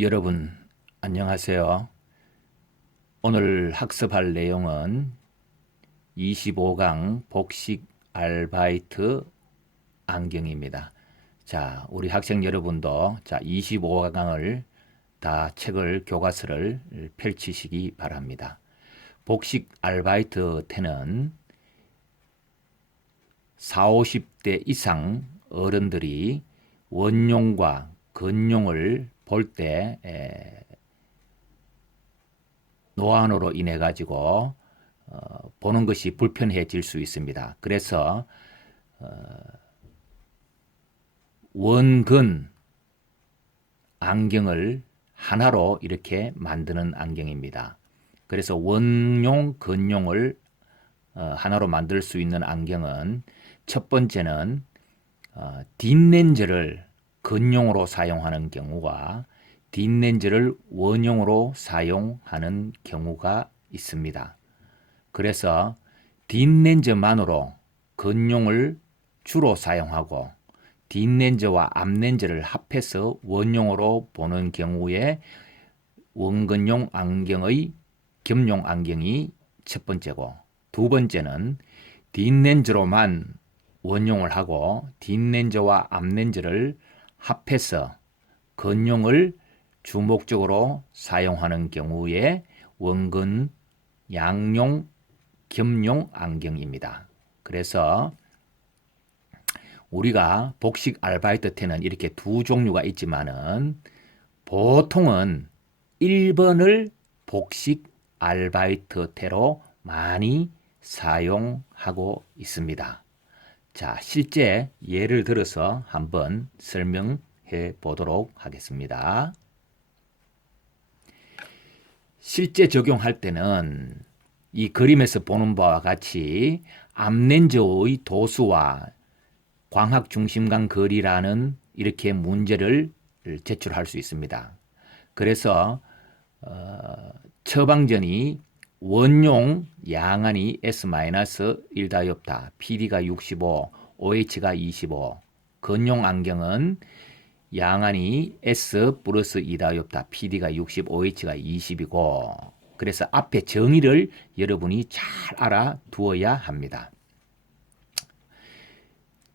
여러분, 안녕하세요. 오늘 학습할 내용은 25강 복식 알바이트 안경입니다. 자, 우리 학생 여러분도 25강을 다 책을 교과서를 펼치시기 바랍니다. 복식 알바이트 때는 40, 50대 이상 어른들이 원용과 근용을 볼때 노안으로 인해 가지고 보는 것이 불편해질 수 있습니다. 그래서 원근 안경을 하나로 이렇게 만드는 안경입니다. 그래서 원용, 근용을 하나로 만들 수 있는 안경은 첫 번째는 뒷렌즈를 근용으로 사용하는 경우와 뒷렌즈를 원용으로 사용하는 경우가 있습니다. 그래서 뒷렌즈만으로 근용을 주로 사용하고 뒷렌즈와 앞렌즈를 합해서 원용으로 보는 경우에 원근용 안경의 겸용 안경이 첫 번째고, 두 번째는 뒷렌즈로만 원용을 하고 뒷렌즈와 앞렌즈를 합해서 근용을 주목적으로 사용하는 경우에 원근 양용 겸용 안경입니다. 그래서 우리가 복식 알바이트 때는 이렇게 두 종류가 있지만은 보통은 1번을 복식 알바이트 때로 많이 사용하고 있습니다. 자, 실제 예를 들어서 한번 설명해 보도록 하겠습니다. 실제 적용할 때는 이 그림에서 보는 바와 같이 앞렌즈의 도수와 광학 중심각 거리라는 이렇게 문제를 제출할 수 있습니다. 그래서 처방전이 원용 양안이 S-1다이옵터, PD가 65, OH가 25, 근용 안경은 양안이 S 플러스 2다이옵터, PD가 60, OH가 20이고, 그래서 앞에 정의를 여러분이 잘 알아두어야 합니다.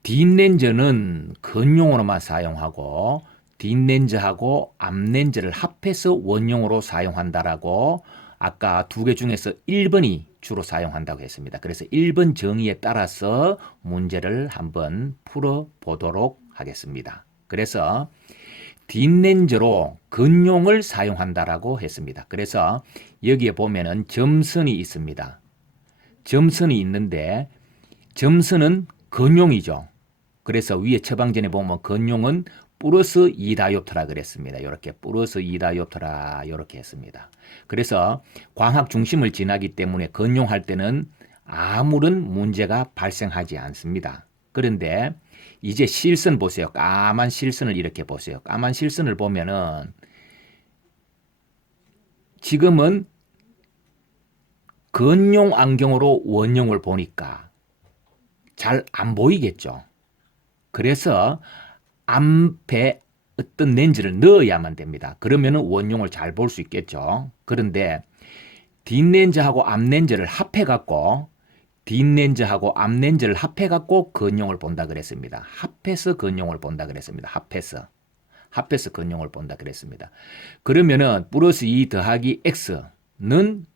뒷렌즈는 근용으로만 사용하고 뒷렌즈하고 앞렌즈를 합해서 원용으로 사용한다라고 아까 두 개 중에서 1번이 주로 사용한다고 했습니다. 그래서 1번 정의에 따라서 문제를 한번 풀어보도록 하겠습니다. 그래서 뒷렌즈로 근용을 사용한다라고 했습니다. 그래서 여기에 보면은 점선이 있습니다. 점선이 있는데 점선은 근용이죠. 그래서 위에 처방전에 보면 근용은 플러스 2다이옵터라 그랬습니다. 이렇게 플러스 2다이옵터라 이렇게 했습니다. 그래서 광학 중심을 지나기 때문에 근용할 때는 아무런 문제가 발생하지 않습니다. 그런데 이제 실선 보세요. 까만 실선을 이렇게 보세요. 까만 실선을 보면은 지금은 근용 안경으로 원용을 보니까 잘 안 보이겠죠. 그래서 앞에 어떤 렌즈를 넣어야만 됩니다. 그러면 원용을 잘 볼 수 있겠죠. 그런데 뒷렌즈하고 앞렌즈를 합해갖고 뒷렌즈하고 앞렌즈를 합해갖고 근용을 본다 그랬습니다. 합해서 근용을 본다 그랬습니다. 합해서 근용을 본다 그랬습니다. 그러면은 플러스 2 더하기 x는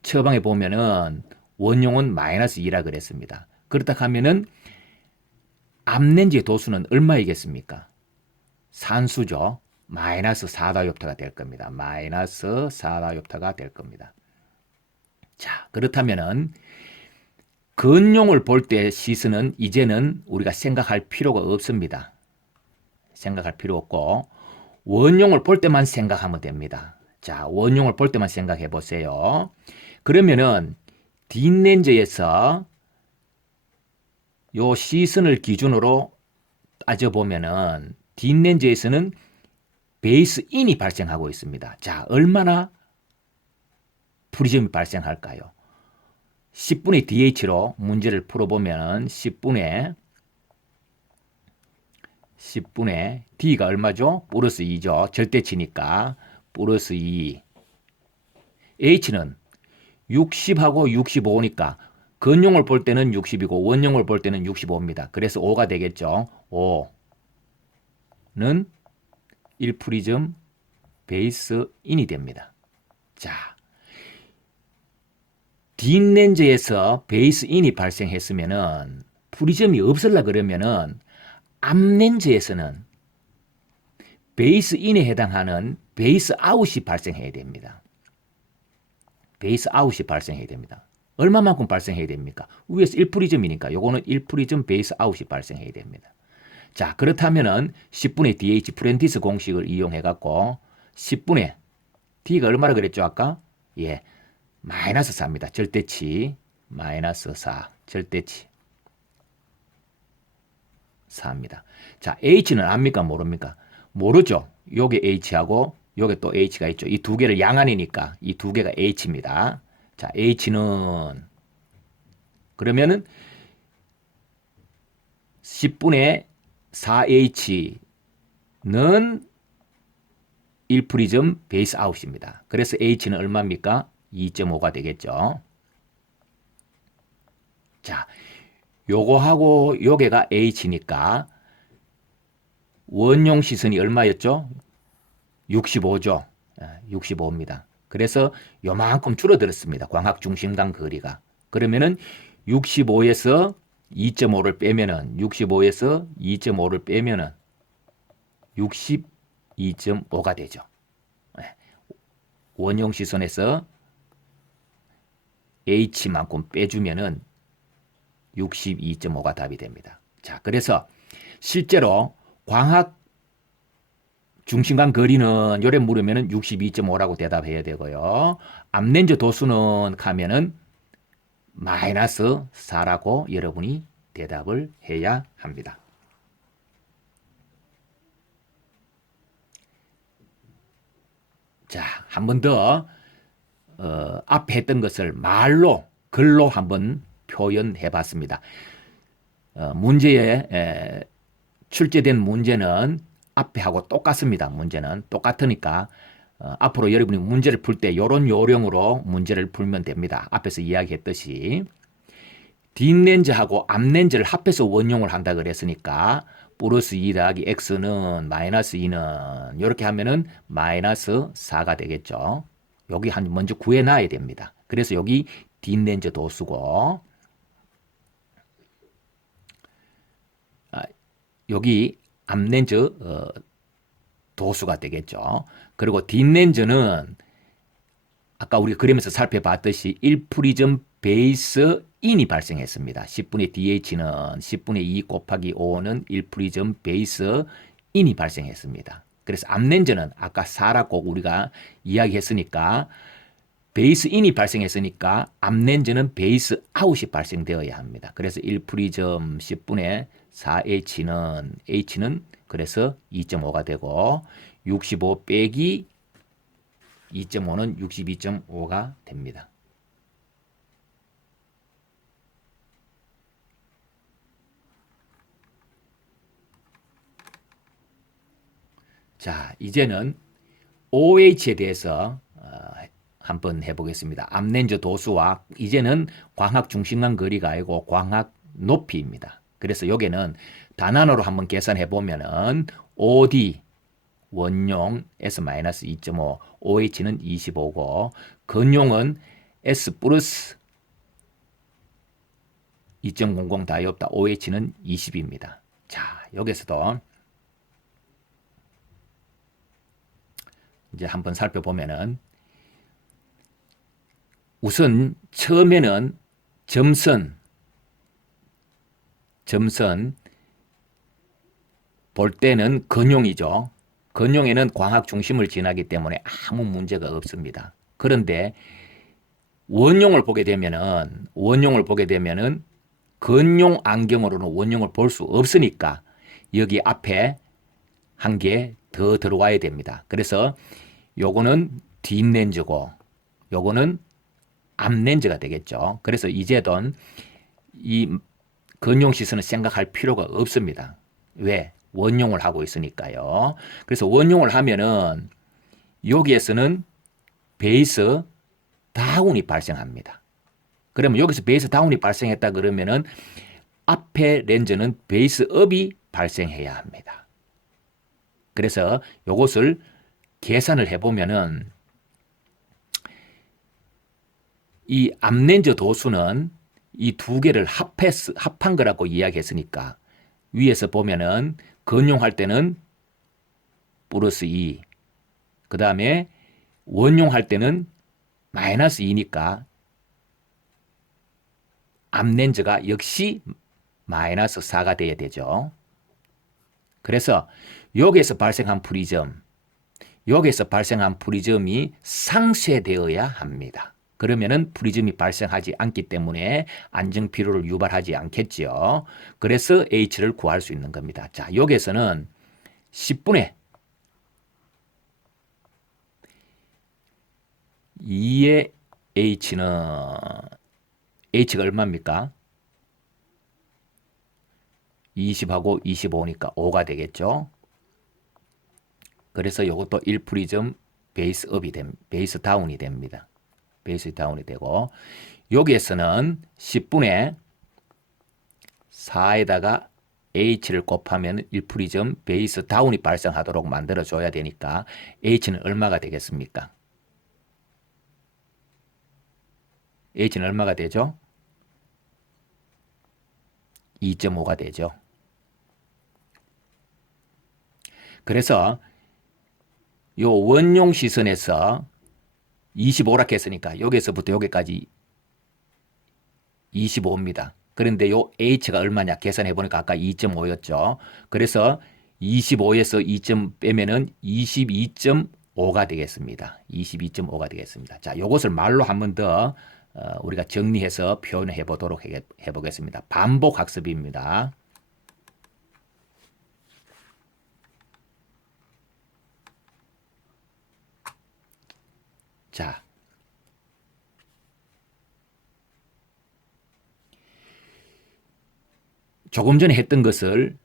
처방에 보면은 원용은 마이너스 2라 그랬습니다. 그렇다 하면은 앞렌즈의 도수는 얼마이겠습니까? 산수죠. 마이너스 4다이옵터가 될 겁니다. 마이너스 4다이옵터가 될 겁니다. 자, 그렇다면은 근용을 볼 때 시선은 이제는 우리가 생각할 필요가 없습니다. 생각할 필요 없고 원용을 볼 때만 생각하면 됩니다. 자, 원용을 볼 때만 생각해 보세요. 그러면은 뒷렌즈에서 요 시선을 기준으로 따져보면은 뒷렌즈에서는 베이스 인이 발생하고 있습니다. 자, 얼마나 프리즘이 발생할까요? 10분의 DH로 문제를 풀어보면 10분의 10분의 D가 얼마죠? 플러스 2죠. 절대치니까 플러스 2. H는 60하고 65니까 근용을 볼 때는 60이고 원용을 볼 때는 65입니다. 그래서 5가 되겠죠. 5는 1프리즘 베이스 인이 됩니다. 자, 뒷렌즈에서 베이스 인이 발생했으면은 프리즘이 없을라 그러면은 앞렌즈에서는 베이스 인에 해당하는 베이스 아웃이 발생해야 됩니다. 베이스 아웃이 발생해야 됩니다. 얼마만큼 발생해야 됩니까? 위에서 1프리즘이니까 요거는 1프리즘 베이스 아웃이 발생해야 됩니다. 자, 그렇다면은 10분의 DH 프렌티스 공식을 이용해 갖고 10분의 D가 얼마나 그랬죠, 아까? 예. 마이너스 4입니다. 절대치. 마이너스 4. 절대치. 4입니다. 자, H는 압니까? 모릅니까? 모르죠. 요게 H하고 요게 또 H가 있죠. 이 두 개를 양안이니까 이 두 개가 H입니다. 자, H는 그러면은 10분의 4H는 1프리즘 베이스 아웃입니다. 그래서 H는 얼마입니까? 2.5가 되겠죠. 자, 요거하고 요게가 H니까 원용 시선이 얼마였죠? 65죠. 65입니다. 그래서 요만큼 줄어들었습니다. 광학 중심간 거리가. 그러면은 65에서 2.5를 빼면은 65에서 2.5를 빼면은 62.5가 되죠. 원용 시선에서 H만큼 빼주면은 62.5가 답이 됩니다. 자, 그래서 실제로 광학 중심간 거리는 요래 물으면은 62.5라고 대답해야 되고요. 앞렌즈 도수는 가면은 마이너스 4라고 여러분이 대답을 해야 합니다. 자, 한 번 더 앞에 했던 것을 말로 글로 한번 표현해 봤습니다. 문제에 출제된 문제는 앞에 하고 똑같습니다. 문제는 똑같으니까 앞으로 여러분이 문제를 풀 때 이런 요령으로 문제를 풀면 됩니다. 앞에서 이야기했듯이 뒷렌즈하고 앞렌즈를 합해서 원용을 한다 그랬으니까 플러스 2 더하기 x는 마이너스 2는 이렇게 하면은 마이너스 4가 되겠죠. 여기 한 먼저 구해놔야 됩니다. 그래서 여기 뒷렌즈 도수고 여기 앞렌즈 도수가 되겠죠. 그리고 뒷렌즈는 아까 우리가 그림에서 살펴봤듯이 1프리즘 베이스 인이 발생했습니다. 10분의 DH는 10분의 2 곱하기 5는 1프리즘 베이스 인이 발생했습니다. 그래서 앞렌즈는 아까 4라고 우리가 이야기했으니까 베이스 인이 발생했으니까 앞렌즈는 베이스 아웃이 발생되어야 합니다. 그래서 1프리즘 10분의 4H는 그래서 2.5가 되고 65 빼기 2.5는 62.5가 됩니다. 자, 이제는 OH에 대해서 한번 해보겠습니다. 앞렌즈 도수와 이제는 광학 중심간 거리가 아니고 광학 높이입니다. 그래서 여기는 단안으로 한번 계산해 보면은 OD 원용 S-2.5, OH는 25고 근용은 S 플러스 2.00 다이 없다. OH는 20입니다. 자, 여기서도 이제 한번 살펴보면은 우선 처음에는 점선 볼 때는 근용이죠. 근용에는 광학 중심을 지나기 때문에 아무 문제가 없습니다. 그런데 원용을 보게 되면은 근용 안경으로는 원용을 볼 수 없으니까 여기 앞에 한 개 더 들어와야 됩니다. 그래서 요거는 뒷렌즈고 요거는 앞렌즈가 되겠죠. 그래서 이제는 이 근용 시선을 생각할 필요가 없습니다. 왜? 원용을 하고 있으니까요. 그래서 원용을 하면은 여기에서는 베이스 다운이 발생합니다. 그러면 여기서 베이스 다운이 발생했다 그러면은 앞에 렌즈는 베이스 업이 발생해야 합니다. 그래서 이것을 계산을 해보면은 이 앞렌즈 도수는 이 두 개를 합한 거라고 이야기했으니까 위에서 보면은 근용할 때는 플러스 2, 그 다음에 원용할 때는 마이너스 2니까 앞렌즈가 역시 마이너스 4가 돼야 되죠. 그래서 여기에서 발생한 프리즘, 여기에서 발생한 프리즘이 상쇄되어야 합니다. 그러면은 프리즘이 발생하지 않기 때문에 안정 피로를 유발하지 않겠죠. 그래서 H를 구할 수 있는 겁니다. 자, 여기에서는 10분의 2의 H가 얼마입니까? 20하고 25니까 5가 되겠죠. 그래서 이것도 1프리즘 베이스 다운이 됩니다. 베이스 다운이 되고 여기에서는 10분의 4에다가 H를 곱하면 1프리즘 베이스 다운이 발생하도록 만들어줘야 되니까 H는 얼마가 되겠습니까? H는 얼마가 되죠? 2.5가 되죠. 그래서 요 원용 시선에서 25라 했으니까 여기서부터 여기까지 25입니다. 그런데 요 H가 얼마냐 계산해 보니까 아까 2.5였죠. 그래서 25에서 2점 빼면은 22.5가 되겠습니다. 22.5가 되겠습니다. 자, 요것을 말로 한 번 더 우리가 정리해서 표현해 보도록 해보겠습니다. 반복 학습입니다. 자, 조금 전에 했던 것을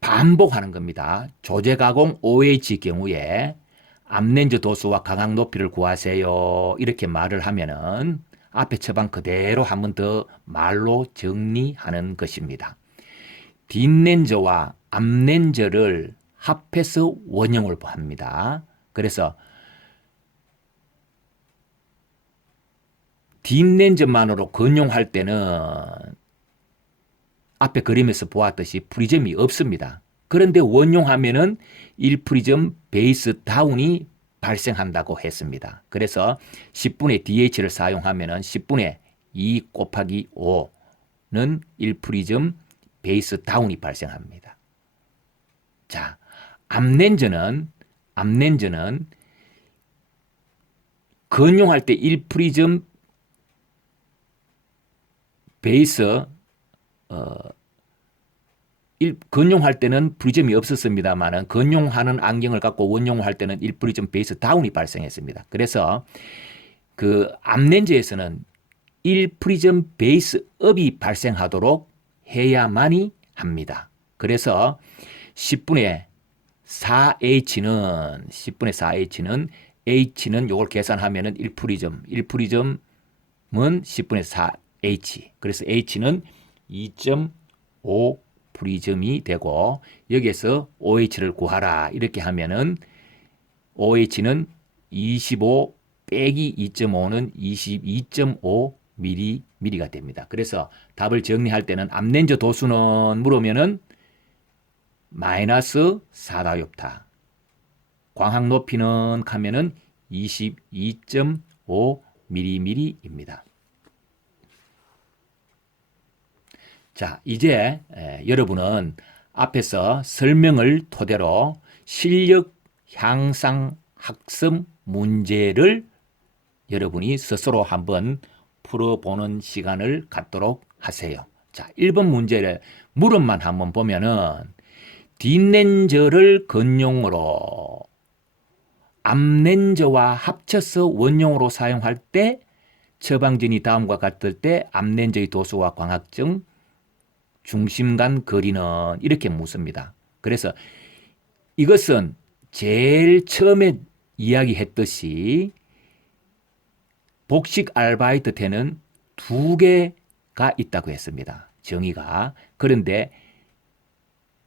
반복하는 겁니다. 조제 가공 OH 경우에 앞렌즈 도수와 강황 높이를 구하세요. 이렇게 말을 하면은 앞에 처방 그대로 한 번 더 말로 정리하는 것입니다. 뒷렌즈와 앞렌즈를 합해서 원형을 합니다. 그래서 뒷렌즈만으로 근용할 때는 앞에 그림에서 보았듯이 프리즘이 없습니다. 그런데 원용하면은 1프리즘 베이스 다운이 발생한다고 했습니다. 그래서 10분의 DH를 사용하면은 10분의 2 곱하기 5는 1프리즘 베이스 다운이 발생합니다. 자, 앞렌즈는 근용할 때 1프리즘 베이스 근용할 때는 프리즘이 없었습니다만 근용하는 안경을 갖고 원용할 때는 1프리즘 베이스 다운이 발생했습니다. 그래서 그 앞렌즈에서는 1프리즘 베이스 업이 발생하도록 해야만이 합니다. 그래서 10분의 4H는 H는 요걸 계산하면은 1프리즘은 10분의 4H. 그래서 H는 2.5 프리즘이 되고 여기에서 OH를 구하라 이렇게 하면은 OH는 25 빼기 2.5는 22.5 mm가 됩니다. 그래서 답을 정리할 때는 앞렌즈 도수는 물으면은 마이너스 4다이옵타. 광학 높이는 하면은 22.5 mm입니다. 자, 이제 여러분은 앞에서 설명을 토대로 실력 향상 학습 문제를 여러분이 스스로 한번 풀어보는 시간을 갖도록 하세요. 자, 1번 문제를 물음만 한번 보면은 뒷렌즈를 근용으로 앞렌즈와 합쳐서 원용으로 사용할 때 처방전이 다음과 같을 때 앞렌즈의 도수와 광학점 중심 간 거리는 이렇게 묻습니다. 그래서 이것은 제일 처음에 이야기했듯이 복식 알바이트테는 두 개가 있다고 했습니다. 정의가. 그런데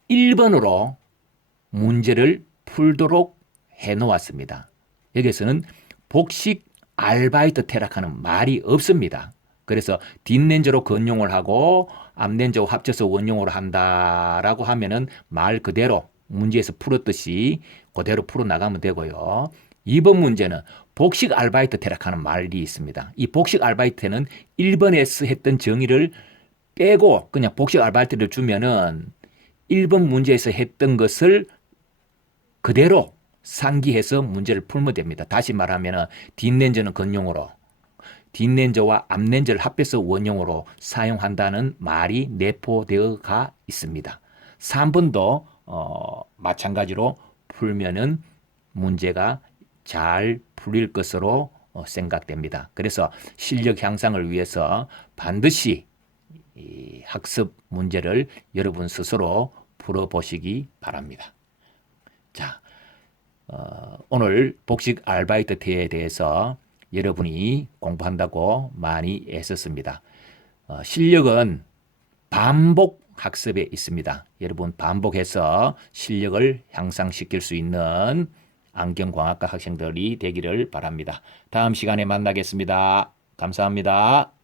1번으로 문제를 풀도록 해놓았습니다. 여기서는 복식 알바이트테라는 말이 없습니다. 그래서 뒷렌저로 건용을 하고 앞렌저와 합쳐서 원용으로 한다라고 하면은 말 그대로 문제에서 풀었듯이 그대로 풀어나가면 되고요. 2번 문제는 복식 알바이트테라는 말이 있습니다. 이 복식 알바이트테는 1번에서 했던 정의를 빼고 그냥 복식 알바이트를 주면은 1번 문제에서 했던 것을 그대로 상기해서 문제를 풀면 됩니다. 다시 말하면 뒷렌저는 건용으로, 뒷렌저와 앞렌저를 합해서 원용으로 사용한다는 말이 내포되어가 있습니다. 3번도 마찬가지로 풀면은 문제가 잘 풀릴 것으로 생각됩니다. 그래서 실력 향상을 위해서 반드시 이 학습 문제를 여러분 스스로 풀어보시기 바랍니다. 자, 오늘 복식 알바이트테에 대해서 여러분이 공부한다고 많이 애썼습니다. 실력은 반복 학습에 있습니다. 여러분 반복해서 실력을 향상시킬 수 있는 안경광학과 학생들이 되기를 바랍니다. 다음 시간에 만나겠습니다. 감사합니다.